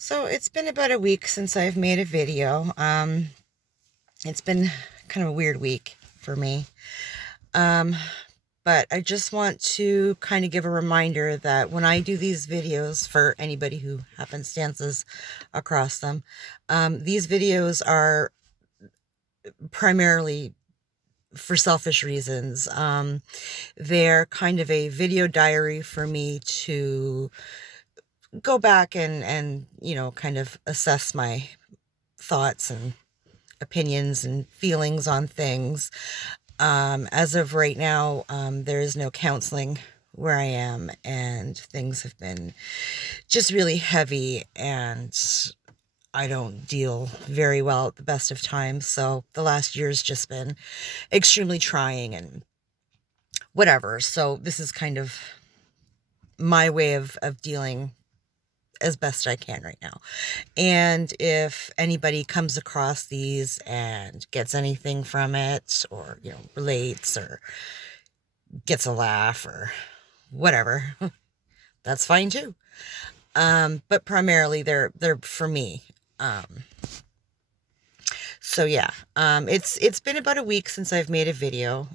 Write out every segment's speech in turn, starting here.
So it's been about a week since I've made a video. It's been kind of a weird week for me. Um, but I just want to kind of give a reminder that when I do these videos for anybody who happenstances across them, these videos are primarily for selfish reasons. They're kind of a video diary for me to go back and kind of assess my thoughts and opinions and feelings on things. As of right now, there is no counseling where I am, and things have been just really heavy, and I don't deal very well at the best of times. So the last year's just been extremely trying and whatever. So this is kind of my way of dealing as best I can right now. And if anybody comes across these and gets anything from it, or, relates or gets a laugh or whatever, that's fine too. But primarily they're for me. So yeah, it's been about a week since I've made a video.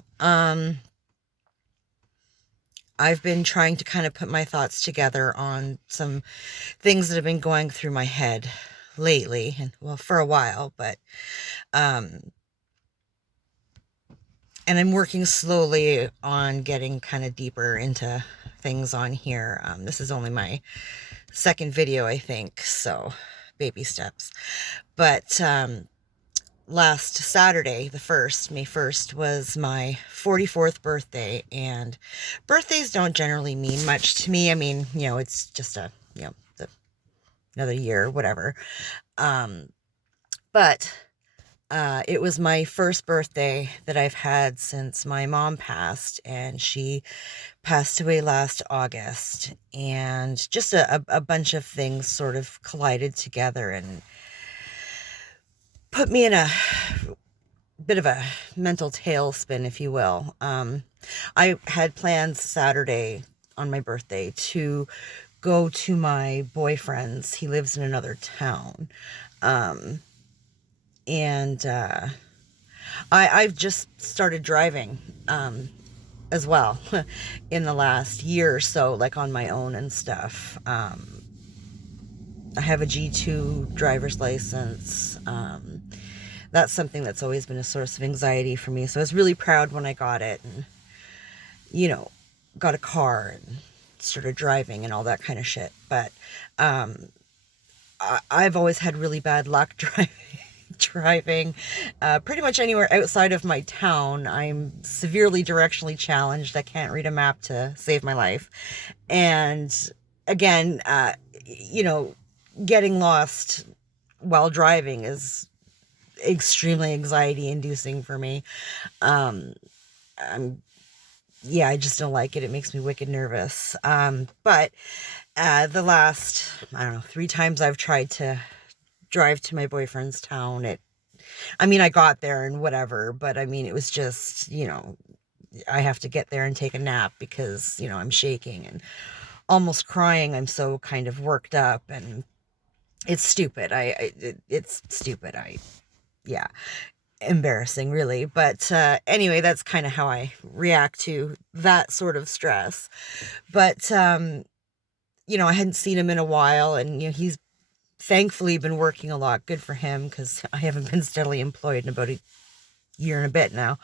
I've been trying to kind of put my thoughts together on some things that have been going through my head lately, and well, for a while, but um and I'm working slowly on getting kind of deeper into things on here. This is only my second video, I think, so baby steps. But last Saturday, May 1st, was my 44th birthday, and birthdays don't generally mean much to me. I mean, it's just another year, whatever. But it was my first birthday that I've had since my mom passed, and she passed away last August. And just a bunch of things sort of collided together and put me in a bit of a mental tailspin, if you will. I had plans Saturday on my birthday to go to my boyfriend's. He lives in another town. And I've just started driving as well in the last year or so, like on my own and stuff. I have a G2 driver's license. That's something that's always been a source of anxiety for me. So I was really proud when I got it, and, got a car and started driving and all that kind of shit. But I've always had really bad luck driving pretty much anywhere outside of my town. I'm severely directionally challenged. I can't read a map to save my life. And again, getting lost while driving is extremely anxiety inducing for me. I'm Yeah, I just don't like it. It makes me wicked nervous. But the last, I don't know, 3 times I've tried to drive to my boyfriend's town, I got there and whatever, but it was just, I have to get there and take a nap because, I'm shaking and almost crying. I'm so kind of worked up, and it's stupid. It's stupid. Yeah, embarrassing, really. But anyway, that's kind of how I react to that sort of stress. But I hadn't seen him in a while, and he's thankfully been working a lot. Good for him, because I haven't been steadily employed in about a year and a bit now.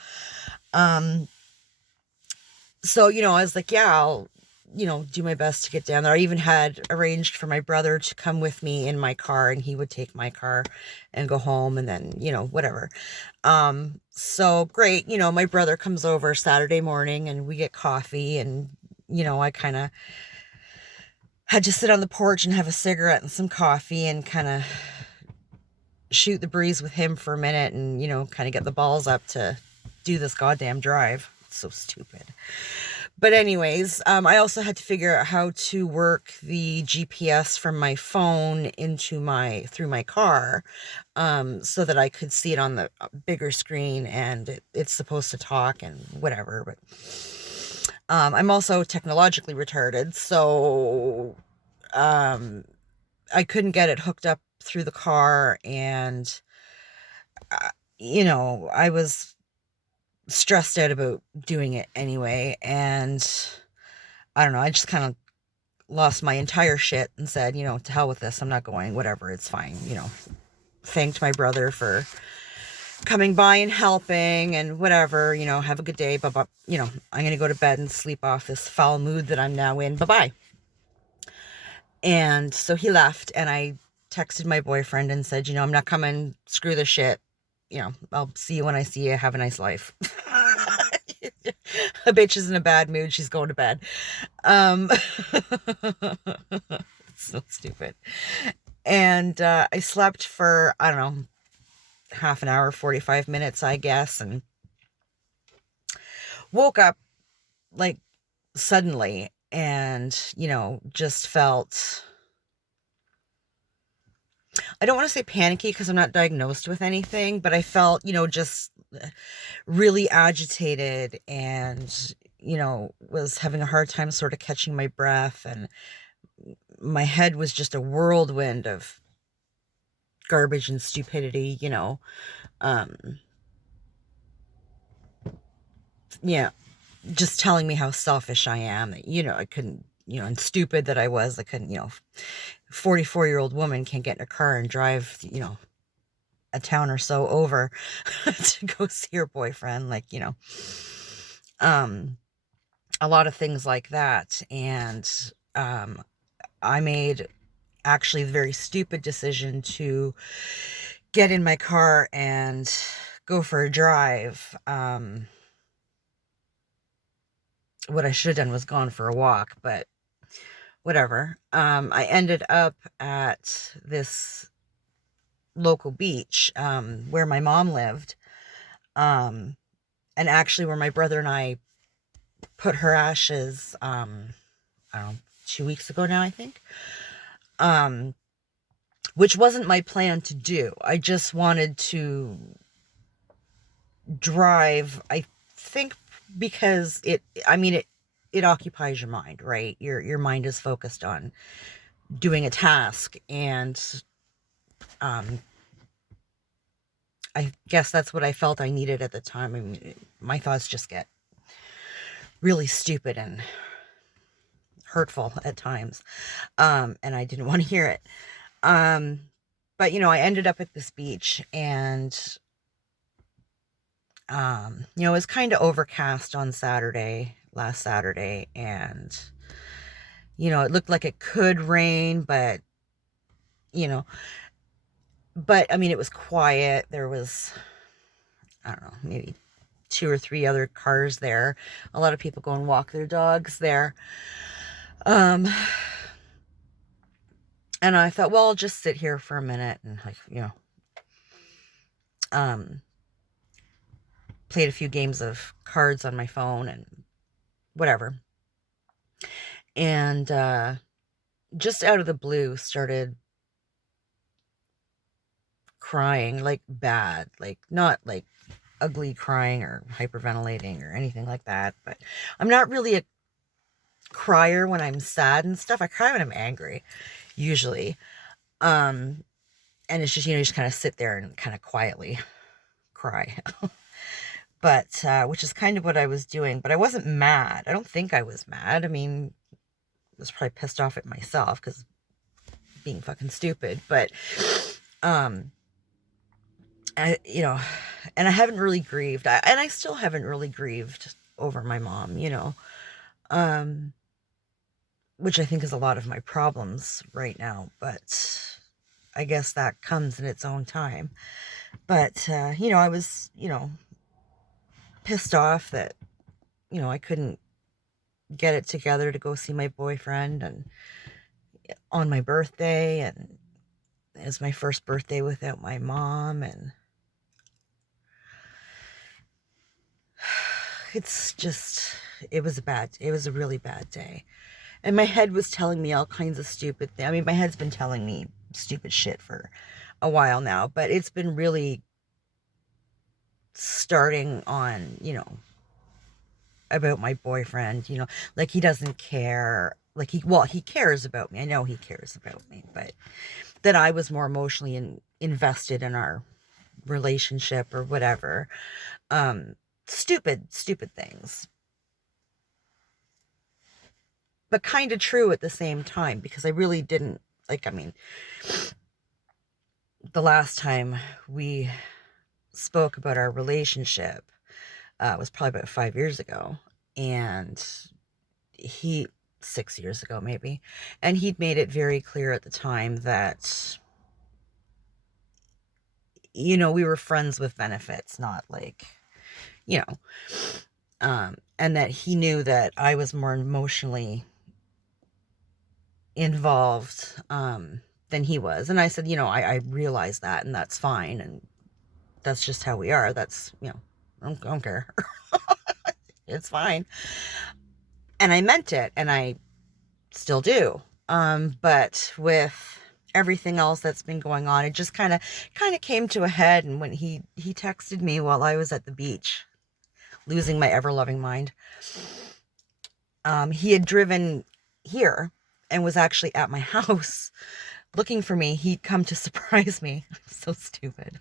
So I was like, yeah, I'll do my best to get down there. I even had arranged for my brother to come with me in my car, and he would take my car and go home, and then whatever. So great. My brother comes over Saturday morning, and we get coffee, and I kind of had to sit on the porch and have a cigarette and some coffee and kind of shoot the breeze with him for a minute, and kind of get the balls up to do this goddamn drive. It's so stupid. But anyways, I also had to figure out how to work the GPS from my phone through my car, so that I could see it on the bigger screen, and it's supposed to talk and whatever. But I'm also technologically retarded, so I couldn't get it hooked up through the car, and I was stressed out about doing it anyway, and I don't know, I just kind of lost my entire shit and said, to hell with this, I'm not going, whatever, it's fine, thanked my brother for coming by and helping and whatever, have a good day, but I'm gonna go to bed and sleep off this foul mood that I'm now in, bye-bye. And so he left, and I texted my boyfriend and said, I'm not coming, screw this shit, I'll see you when I see you, have a nice life. A bitch is in a bad mood, she's going to bed. It's so stupid. And I slept for, I don't know, half an hour, 45 minutes, I guess, and woke up like suddenly, and just felt, I don't want to say panicky because I'm not diagnosed with anything, but I felt, just really agitated, and was having a hard time sort of catching my breath, and my head was just a whirlwind of garbage and stupidity, yeah, just telling me how selfish I am, that, I couldn't, and stupid that I was. I couldn't, 44-year-old woman can't get in a car and drive, a town or so over to go see her boyfriend. Like, a lot of things like that. And I made actually the very stupid decision to get in my car and go for a drive. What I should have done was gone for a walk, but whatever. I ended up at this local beach, where my mom lived, and actually where my brother and I put her ashes, I don't know, 2 weeks ago now, I think, which wasn't my plan to do. I just wanted to drive, I think, because it occupies your mind, right? Your mind is focused on doing a task, and I guess that's what I felt I needed at the time. I mean, my thoughts just get really stupid and hurtful at times, and I didn't want to hear it. But I ended up at this beach, and it was kind of overcast on last Saturday, and it looked like it could rain, but I mean, it was quiet. There was, I don't know, maybe 2 or 3 other cars there. A lot of people go and walk their dogs there. And I thought, well, I'll just sit here for a minute and, like, played a few games of cards on my phone and whatever. And just out of the blue started crying, like bad, like not like ugly crying or hyperventilating or anything like that. But I'm not really a crier when I'm sad and stuff. I cry when I'm angry, usually. And it's just, you just kind of sit there and kind of quietly cry. But, which is kind of what I was doing, but I wasn't mad. I don't think I was mad. I mean, I was probably pissed off at myself because being fucking stupid, but, and I haven't really grieved. And I still haven't really grieved over my mom, which I think is a lot of my problems right now, but I guess that comes in its own time. But, I was, pissed off that, I couldn't get it together to go see my boyfriend and on my birthday, and it was my first birthday without my mom, and it's just, it was a really bad day. And my head was telling me all kinds of stupid things. I mean, my head's been telling me stupid shit for a while now, but it's been really starting on, about my boyfriend, like he doesn't care. like he cares about me. I know he cares about me, but that I was more emotionally invested in our relationship or whatever. Stupid things, but kind of true at the same time, because I really didn't, like, I mean, the last time we spoke about our relationship was probably about 5 years ago, and he 6 years ago maybe, and he'd made it very clear at the time that, we were friends with benefits, not like, you know and that he knew that I was more emotionally involved than he was. And I said, I realize that, and that's fine, and that's just how we are. That's, I don't care. It's fine. And I meant it, and I still do. But with everything else that's been going on, it just kind of came to a head. And when he texted me while I was at the beach, losing my ever-loving mind, he had driven here and was actually at my house looking for me. He'd come to surprise me. So stupid.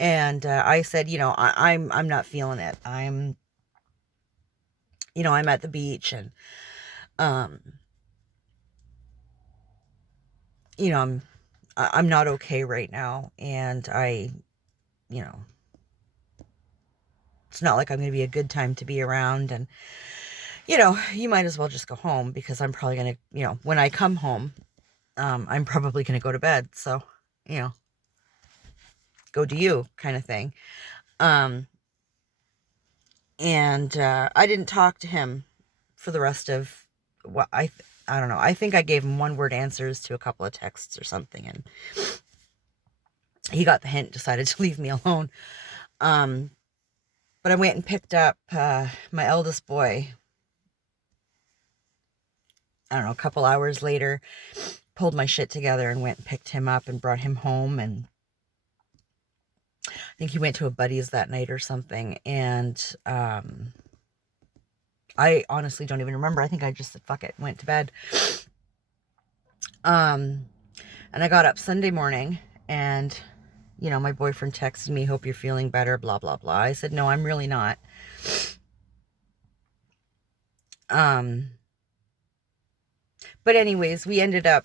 And I said, I'm not feeling it. I'm at the beach, and I'm not okay right now, and it's not like I'm going to be a good time to be around, and you might as well just go home, because I'm probably going to, when I come home, I'm probably going to go to bed. So, go to you, kind of thing. And I didn't talk to him for the rest of what I don't know. I think I gave him one-word answers to a couple of texts or something, and he got the hint, decided to leave me alone. But I went and picked up my eldest boy, I don't know, a couple hours later, pulled my shit together and went and picked him up and brought him home. And I think he went to a buddy's that night or something. And I honestly don't even remember. I think I just said, fuck it, went to bed. And I got up Sunday morning, and, my boyfriend texted me, hope you're feeling better, blah, blah, blah. I said, no, I'm really not. But anyways, we ended up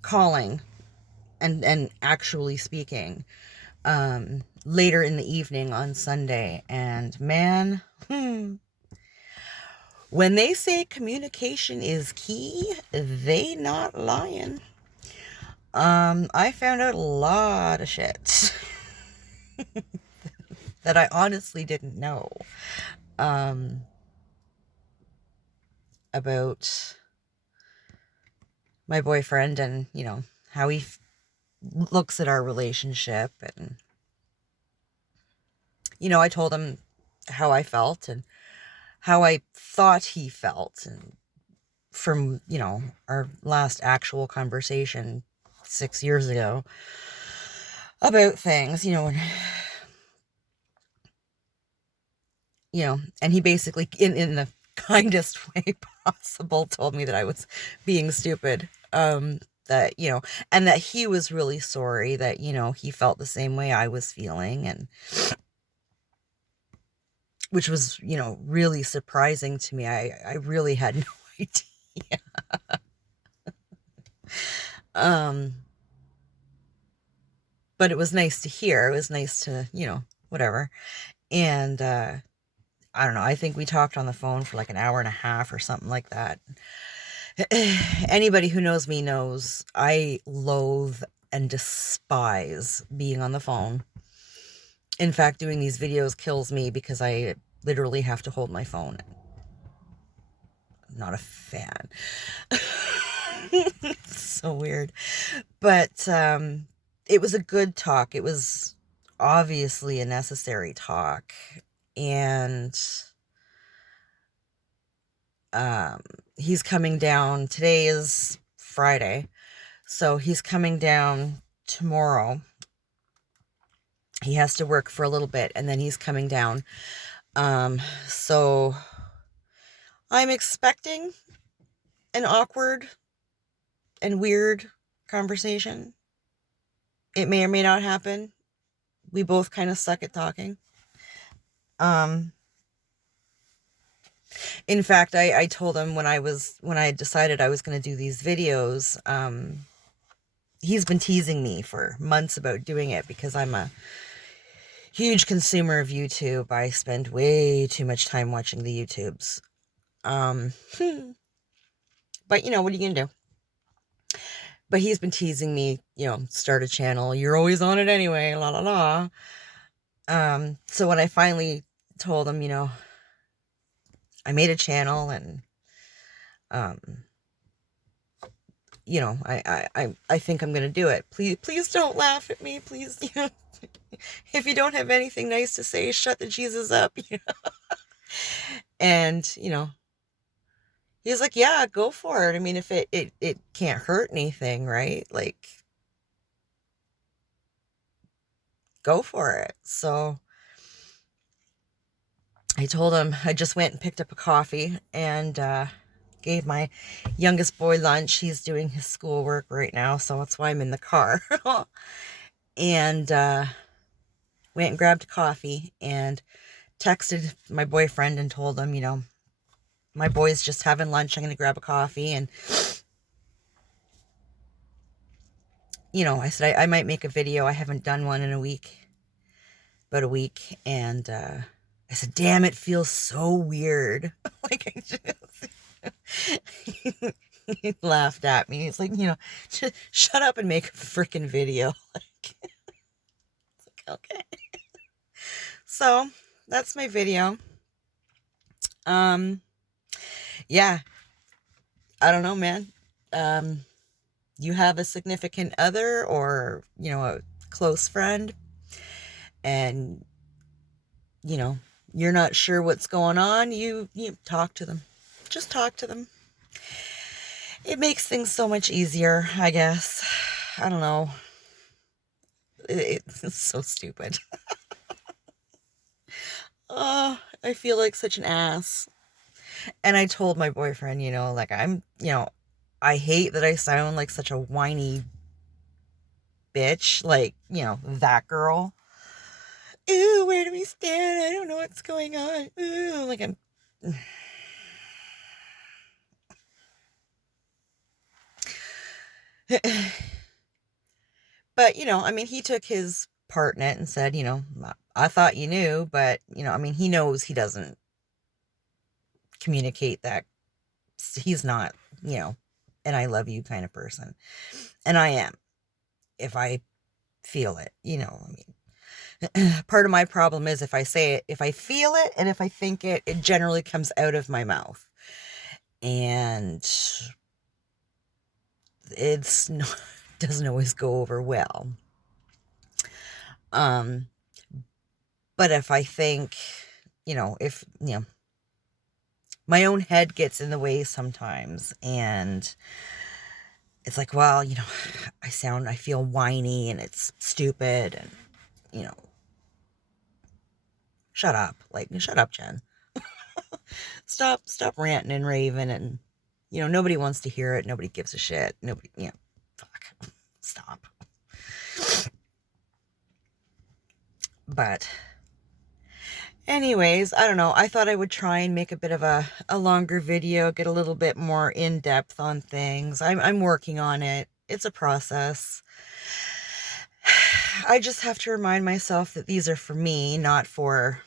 calling and actually speaking later in the evening on Sunday. And man, when they say communication is key, they not lying. I found out a lot of shit that I honestly didn't know about my boyfriend, and how he looks at our relationship. And I told him how I felt and how I thought he felt, and from our last actual conversation 6 years ago about things, and and he basically, in the kindest way possible, told me that I was being stupid, that and that he was really sorry, that he felt the same way I was feeling, and which was really surprising to me. I really had no idea. But it was nice to hear. It was nice to whatever. And I don't know, I think we talked on the phone for like an hour and a half or something like that. Anybody who knows me knows I loathe and despise being on the phone. In fact, doing these videos kills me, because I literally have to hold my phone. I'm not a fan. So weird. But it was a good talk. It was obviously a necessary talk. And he's coming down. Today is Friday, so he's coming down tomorrow. He has to work for a little bit, and then he's coming down. So I'm expecting an awkward and weird conversation. It may or may not happen. We both kind of suck at talking. Um, in fact, I told him when I had decided I was going to do these videos, he's been teasing me for months about doing it because I'm a huge consumer of YouTube. I spend way too much time watching the YouTubes. But what are you going to do? But he's been teasing me, start a channel. You're always on it anyway, la la la. So when I finally told him, I made a channel and, I think I'm going to do it. Please don't laugh at me. Please, if you don't have anything nice to say, shut the Jesus up. And, he's like, yeah, go for it. I mean, if it can't hurt anything, right? Like, go for it. So I told him I just went and picked up a coffee and gave my youngest boy lunch. He's doing his schoolwork right now, so that's why I'm in the car. And went and grabbed a coffee and texted my boyfriend and told him, my boy's just having lunch. I'm going to grab a coffee. And, I said I might make a video. I haven't done one in about a week. And I said, damn, it feels so weird. Like, I just... He laughed at me. He's like, just shut up and make a freaking video. Like, okay. So that's my video. Yeah, I don't know, man. You have a significant other or, a close friend, and, you're not sure what's going on, you talk to them. Just talk to them. It makes things so much easier, I guess. I don't know. It's so stupid. Oh, I feel like such an ass. And I told my boyfriend, like I hate that I sound like such a whiny bitch, like, that girl. Ooh, where do we stand? I don't know what's going on. Ooh, like I'm... But, I mean, he took his part in it and said, I thought you knew, but, I mean, he knows he doesn't communicate that. He's not, an I love you kind of person. And I am, if I feel it, I mean, part of my problem is if I say it, if I feel it and if I think it, it generally comes out of my mouth. And it's not, doesn't always go over well. But if I think, if, my own head gets in the way sometimes, and it's like, well, I feel whiny and it's stupid and, shut up. Like, shut up, Jen. Stop ranting and raving, and, nobody wants to hear it. Nobody gives a shit. Nobody, fuck. Stop. But anyways, I don't know. I thought I would try and make a bit of a longer video, get a little bit more in depth on things. I'm working on it. It's a process. I just have to remind myself that these are for me, not for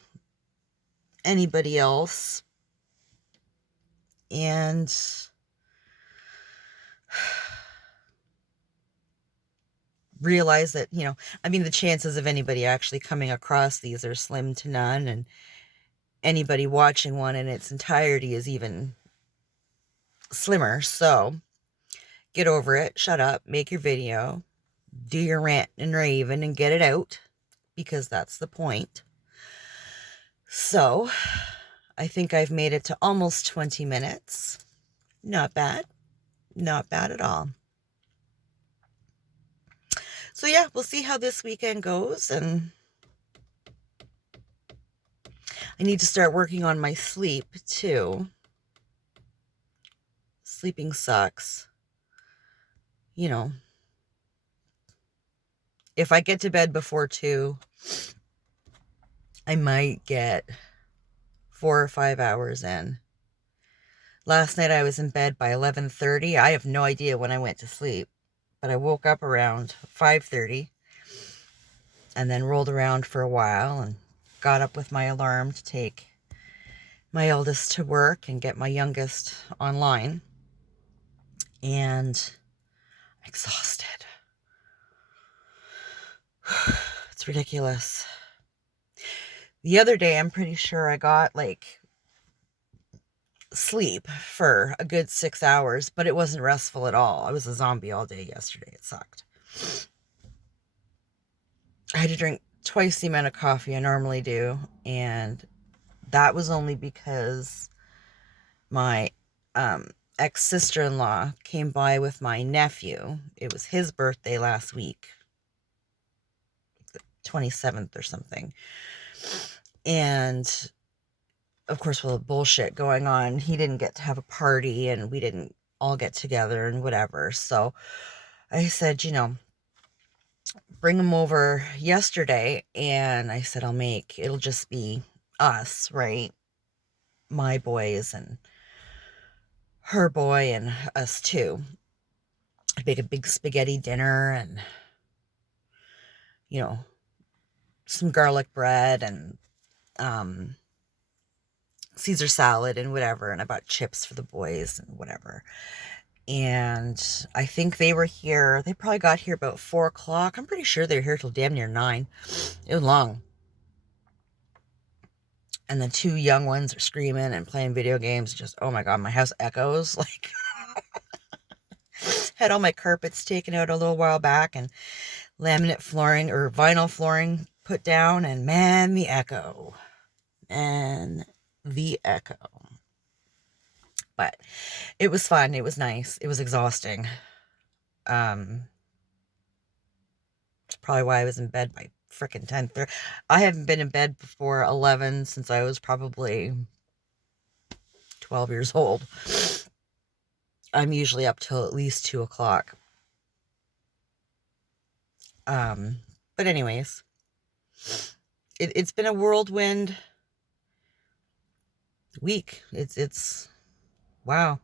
anybody else. And realize that, I mean, the chances of anybody actually coming across these are slim to none, and anybody watching one in its entirety is even slimmer. So get over it, shut up, make your video, do your rant and raving and get it out, because that's the point. So I think I've made it to almost 20 minutes. Not bad. Not bad at all. So yeah, we'll see how this weekend goes, and I need to start working on my sleep too. sleeping sucks. You know, if I get to bed before 2, I might get 4 or 5 hours in. Last night I was in bed by 11:30. I have no idea when I went to sleep, but I woke up around 5:30 and then rolled around for a while and got up with my alarm to take my eldest to work and get my youngest online. And I'm exhausted. It's ridiculous. The other day, I'm pretty sure I got like sleep for a good 6 hours, but it wasn't restful at all. I was a zombie all day yesterday. It sucked. I had to drink twice the amount of coffee I normally do, and that was only because my ex-sister-in-law came by with my nephew. It was his birthday last week, the 27th or something. And of course, with all the bullshit going on, he didn't get to have a party and we didn't all get together and whatever. So I said, bring him over yesterday. And I said, it'll just be us, right? My boys and her boy and us too. I'd make a big spaghetti dinner and, some garlic bread and, Caesar salad and whatever, and I bought chips for the boys and whatever. And I think they probably got here about 4 o'clock. I'm pretty sure they were here till damn near 9. It was long. And the 2 young ones are screaming and playing video games. Just, oh my God, my house echoes. Like, had all my carpets taken out a little while back and laminate flooring or vinyl flooring put down, and man, the echo. And the echo. But it was fun. It was nice. It was exhausting. It's probably why I was in bed by frickin' 10:30. I haven't been in bed before 11 since I was probably 12 years old. I'm usually up till at least 2 o'clock. But anyways, it's been a whirlwind week. It's wow.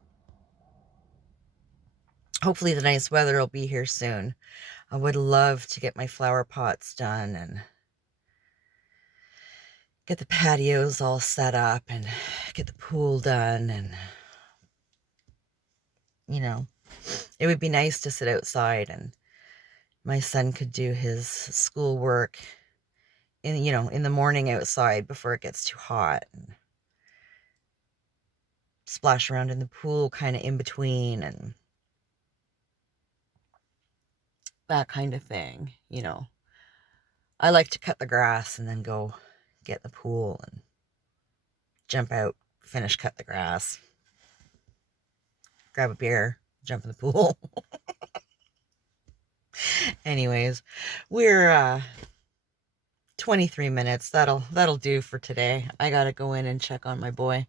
Hopefully the nice weather will be here soon. I would love to get my flower pots done and get the patios all set up and get the pool done. And, it would be nice to sit outside and my son could do his schoolwork in the morning outside before it gets too hot, and splash around in the pool kind of in between and that kind of thing. I like to cut the grass and then go get the pool and jump out, cut the grass, grab a beer, jump in the pool. Anyways, we're 23 minutes. That'll do for today. I gotta go in and check on my boy.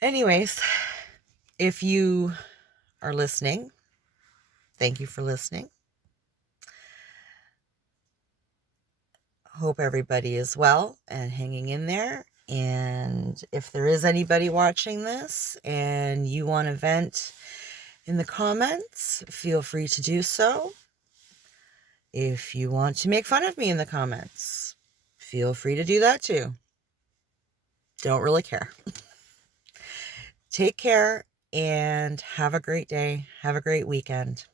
Anyways, if you are listening, thank you for listening. Hope everybody is well and hanging in there. And if there is anybody watching this and you want to vent in the comments, feel free to do so. If you want to make fun of me in the comments, feel free to do that too. Don't really care. Take care and have a great day. Have a great weekend.